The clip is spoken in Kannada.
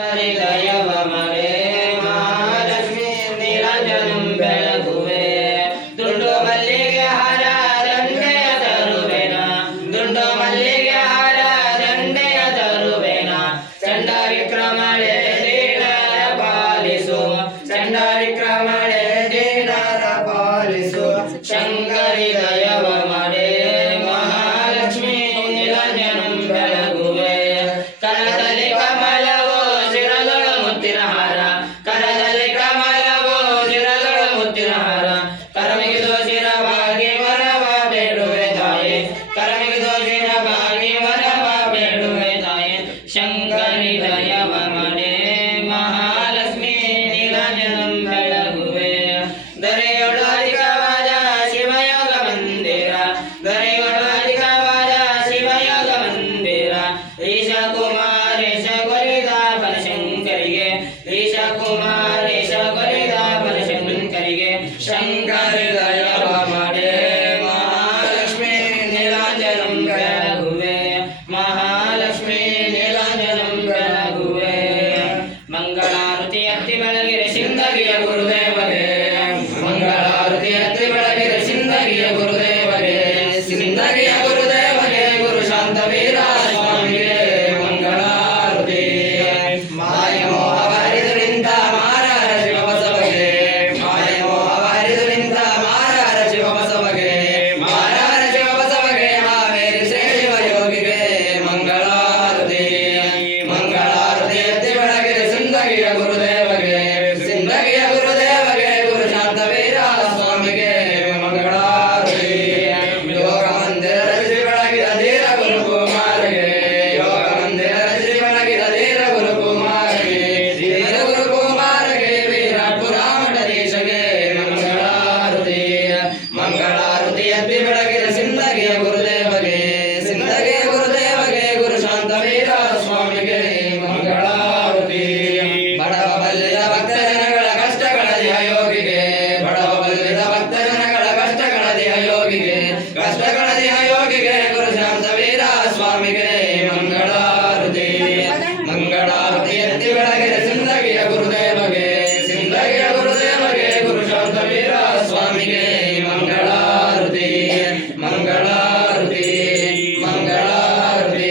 ಕರಿದಯವಮರೇ ಮಹಾಲಕ್ಷ್ಮಿ ನಿರಂಜನಂ ಬೆಳಗುವೆ. ದುಂಡು ಮಲ್ಲಿಗೆ ಹರ ದಂಡೆಯ ದುಂಡು ಮಲ್ಲಿಗೆ ಹರ ದಂಡೆಯ ತರುವೆನ. ಚಂಡ ವಿಕ್ರಮಳೆ ದೀನರ ಪಾಲಿಸು. ಚಂಡ ವಿಕ್ರಮಳೆ ದೀನರ ಪಾಲಿಸು. शङ्करि दयवमणे महालक्ष्मी निरजनं ಬೆಳಗುವೆ ದರೆಯೊಡು ಅಧಿಕವಾದ ಶಿವಯೋಗ ಮಂದಿರ ದರೆಯೊಡು ಅಧಿಕವಾದ ಶಿವಯೋಗ ಮಂದಿರ ಈಶ ಕುಮಾರೇಶ ಕೊರಿದ ಬನಶಂಕರಿಗೆ ಈಶ ಕುಮಾರೇಶ ಕೊರಿದ ಬನಶಂಕರಿಗೆ ಶಂಕರಿ ದಯವ ಮಡೆ ಮಹಾಲಕ್ಷ್ಮೀ ನಿರಂಜನಂ ಮಂಗಳಾರುತಿಯತ್ತಿ ಬೆಳಗಿರಿ ಸಿಂಧಗಿಯ ಗುರುದೇವರೇ ಕಷ್ಟಗಳ ದಿನ ಯೋಗಿಗೆ ಗುರು ಶಾಂತವೀರ ಸ್ವಾಮಿಗೆ ಮಂಗಳಾರತಿ. ಮಂಗಳಾರತಿ ಎತ್ತಿ ಬೆಳಗಿನ ಸಿಂಧಗಿಯ ಗುರುದೇವಗೆ ಸಿಂಧಗಿಯ ಗುರುದೇವಗೆ ಗುರು ಶಾಂತ ಶಾಂತವೀರ ಸ್ವಾಮಿಗೆ ಮಂಗಳಾರತಿ. ಮಂಗಳಾರತಿ ಮಂಗಳಾರತಿ.